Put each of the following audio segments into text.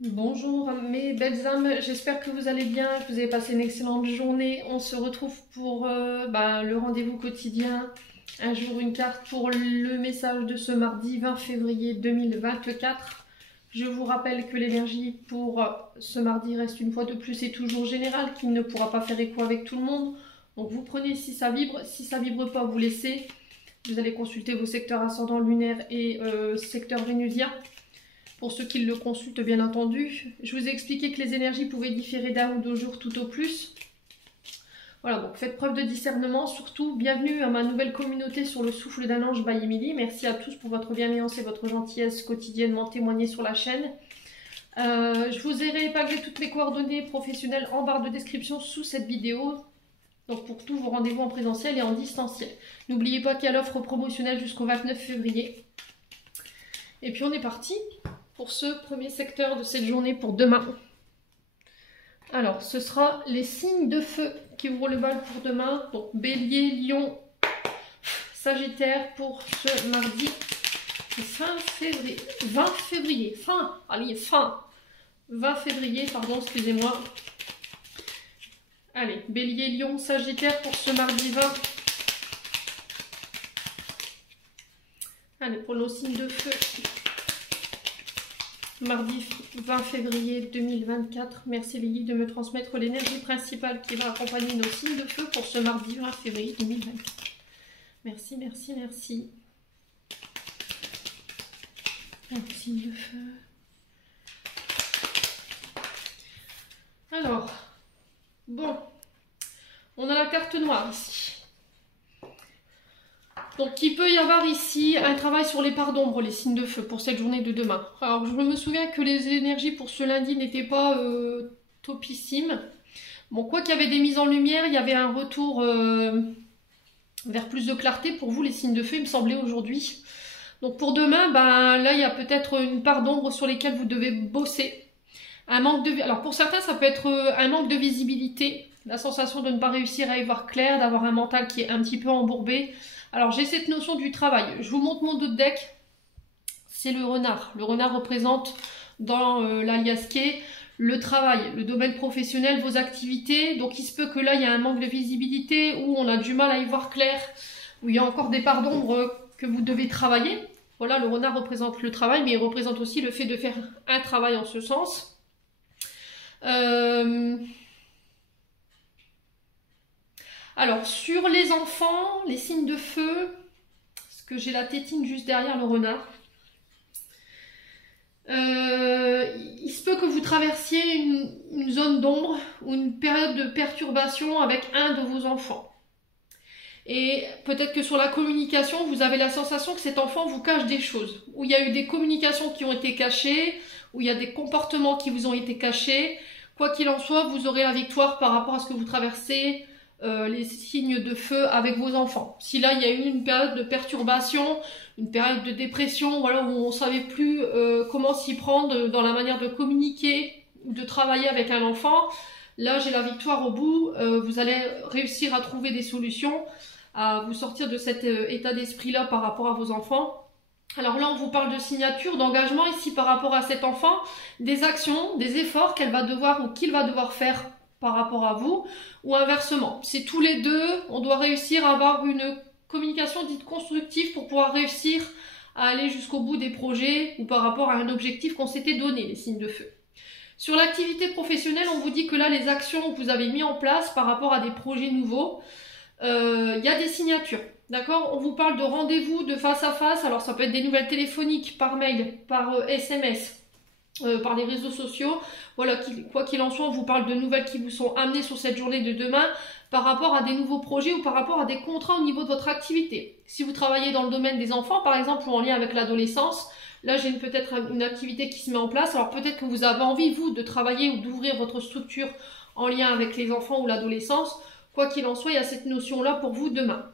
Bonjour mes belles âmes, j'espère que vous allez bien, que vous avez passé une excellente journée. On se retrouve pour le rendez-vous quotidien, un jour une carte pour le message de ce mardi 20 février 2024. Je vous rappelle que l'énergie pour ce mardi reste une fois de plus et toujours générale, qu'il ne pourra pas faire écho avec tout le monde. Donc vous prenez si ça vibre pas, vous laissez. Vous allez consulter vos secteurs ascendants lunaire et secteur vénusien. Pour ceux qui le consultent, bien entendu. Je vous ai expliqué que les énergies pouvaient différer d'un ou deux jours tout au plus. Voilà, donc faites preuve de discernement. Surtout, bienvenue à ma nouvelle communauté sur le souffle d'un ange by Emily. Merci à tous pour votre bienveillance et votre gentillesse quotidiennement témoignée sur la chaîne. Je vous ai réépinglé toutes mes coordonnées professionnelles en barre de description sous cette vidéo. Donc pour tous vos rendez-vous en présentiel et en distanciel. N'oubliez pas qu'il y a l'offre promotionnelle jusqu'au 29 février. Et puis on est parti pour ce premier secteur de cette journée pour demain. Alors, ce sera les signes de feu qui ouvrent le bal pour demain. Donc, Bélier, Lion, Sagittaire pour ce mardi 20 février. Fin 20 février, pardon, excusez-moi. Allez, Bélier, Lion, Sagittaire pour ce mardi 20. Allez, pour nos signes de feu. Mardi 20 février 2024, merci les guides de me transmettre l'énergie principale qui va accompagner nos signes de feu pour ce mardi 20 février 2024. Merci, merci, merci. Un signe de feu. Alors, bon, on a la carte noire ici. Donc il peut y avoir ici un travail sur les parts d'ombre, les signes de feu, pour cette journée de demain. Alors je me souviens que les énergies pour ce lundi n'étaient pas topissimes. Bon, quoi qu'il y avait des mises en lumière, il y avait un retour vers plus de clarté pour vous, les signes de feu, il me semblait aujourd'hui. Donc pour demain, là il y a peut-être une part d'ombre sur lesquelles vous devez bosser. Un manque de... Alors pour certains, ça peut être un manque de visibilité, la sensation de ne pas réussir à y voir clair, d'avoir un mental qui est un petit peu embourbé. Alors j'ai cette notion du travail. Je vous montre mon dos de deck. C'est le renard. Le renard représente dans l'aliasqué le travail, le domaine professionnel, vos activités. Donc il se peut que là il y a un manque de visibilité, où on a du mal à y voir clair, où il y a encore des parts d'ombre que vous devez travailler. Voilà, le renard représente le travail, mais il représente aussi le fait de faire un travail en ce sens. Alors, sur les enfants, les signes de feu, parce que j'ai la tétine juste derrière le renard, il se peut que vous traversiez une zone d'ombre ou une période de perturbation avec un de vos enfants. Et peut-être que sur la communication, vous avez la sensation que cet enfant vous cache des choses, où il y a eu des communications qui ont été cachées, où il y a des comportements qui vous ont été cachés. Quoi qu'il en soit, vous aurez la victoire par rapport à ce que vous traversez, les signes de feu avec vos enfants. Si là il y a eu une période de perturbation, une période de dépression, voilà, où on ne savait plus comment s'y prendre dans la manière de communiquer ou de travailler avec un enfant, là j'ai la victoire au bout. Vous allez réussir à trouver des solutions, à vous sortir de cet état d'esprit là par rapport à vos enfants. Alors là on vous parle de signature, d'engagement ici par rapport à cet enfant, des actions, des efforts qu'elle va devoir ou qu'il va devoir faire par rapport à vous, ou inversement. C'est tous les deux, on doit réussir à avoir une communication dite constructive pour pouvoir réussir à aller jusqu'au bout des projets ou par rapport à un objectif qu'on s'était donné, les signes de feu. Sur l'activité professionnelle, on vous dit que là, les actions que vous avez mis en place par rapport à des projets nouveaux, il y a des signatures. D'accord? On vous parle de rendez-vous de face à face, alors ça peut être des nouvelles téléphoniques, par mail, par SMS, par les réseaux sociaux. Voilà, quoi qu'il en soit, on vous parle de nouvelles qui vous sont amenées sur cette journée de demain par rapport à des nouveaux projets ou par rapport à des contrats au niveau de votre activité. Si vous travaillez dans le domaine des enfants, par exemple, ou en lien avec l'adolescence, là j'ai peut-être une activité qui se met en place. Alors peut-être que vous avez envie, vous, de travailler ou d'ouvrir votre structure en lien avec les enfants ou l'adolescence. Quoi qu'il en soit, il y a cette notion-là pour vous demain.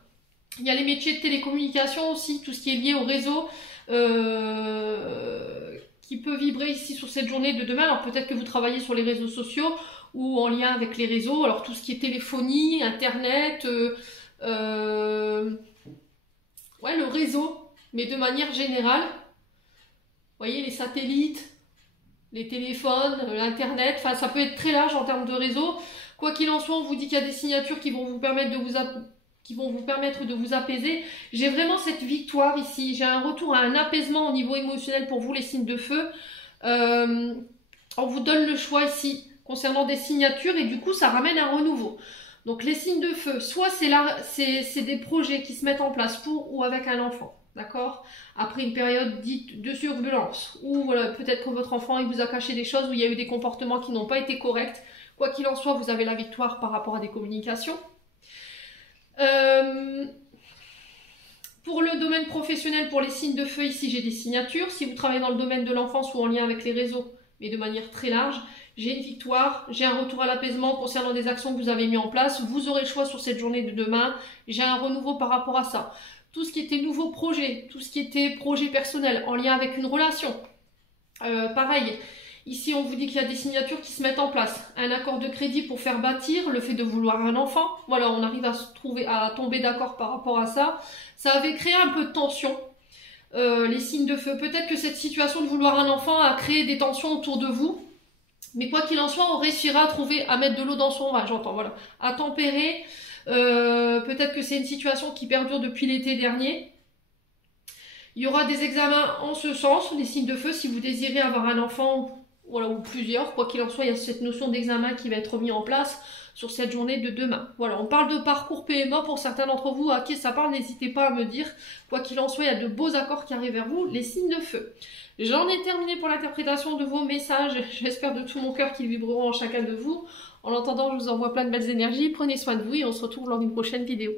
Il y a les métiers de télécommunication aussi, tout ce qui est lié au réseau, qui peut vibrer ici sur cette journée de demain. Alors peut-être que vous travaillez sur les réseaux sociaux ou en lien avec les réseaux, alors tout ce qui est téléphonie, internet, ouais, le réseau, mais de manière générale. Vous voyez, les satellites, les téléphones, l'internet, enfin ça peut être très large en termes de réseau. Quoi qu'il en soit, on vous dit qu'il y a des signatures qui vont vous permettre de vous apaiser. J'ai vraiment cette victoire ici, j'ai un retour à un apaisement au niveau émotionnel pour vous les signes de feu. On vous donne le choix ici concernant des signatures et du coup ça ramène un renouveau. Donc les signes de feu, soit c'est des projets qui se mettent en place pour ou avec un enfant, d'accord? Après une période dite de turbulence, ou voilà, peut-être que votre enfant il vous a caché des choses, où il y a eu des comportements qui n'ont pas été corrects. Quoi qu'il en soit, vous avez la victoire par rapport à des communications. Pour le domaine professionnel, pour les signes de feu, ici j'ai des signatures. Si vous travaillez dans le domaine de l'enfance ou en lien avec les réseaux, mais de manière très large, j'ai une victoire, j'ai un retour à l'apaisement concernant des actions que vous avez mis en place. Vous aurez le choix sur cette journée de demain. J'ai un renouveau par rapport à ça. Tout ce qui était nouveau projet, tout ce qui était projet personnel en lien avec une relation. Pareil, ici on vous dit qu'il y a des signatures qui se mettent en place. Un accord de crédit pour faire bâtir, le fait de vouloir un enfant. Voilà, on arrive à tomber d'accord par rapport à ça. Ça avait créé un peu de tension. Les signes de feu. Peut-être que cette situation de vouloir un enfant a créé des tensions autour de vous. Mais quoi qu'il en soit, on réussira à mettre de l'eau dans son vin, j'entends, voilà. À tempérer. Peut-être que c'est une situation qui perdure depuis l'été dernier. Il y aura des examens en ce sens, les signes de feu, si vous désirez avoir un enfant, voilà, ou plusieurs. Quoi qu'il en soit, il y a cette notion d'examen qui va être mis en place sur cette journée de demain. Voilà, on parle de parcours PMA pour certains d'entre vous à qui ça parle, n'hésitez pas à me dire. Quoi qu'il en soit, il y a de beaux accords qui arrivent vers vous, les signes de feu. J'en ai terminé pour l'interprétation de vos messages. J'espère de tout mon cœur qu'ils vibreront en chacun de vous. En attendant, je vous envoie plein de belles énergies. Prenez soin de vous et on se retrouve lors d'une prochaine vidéo.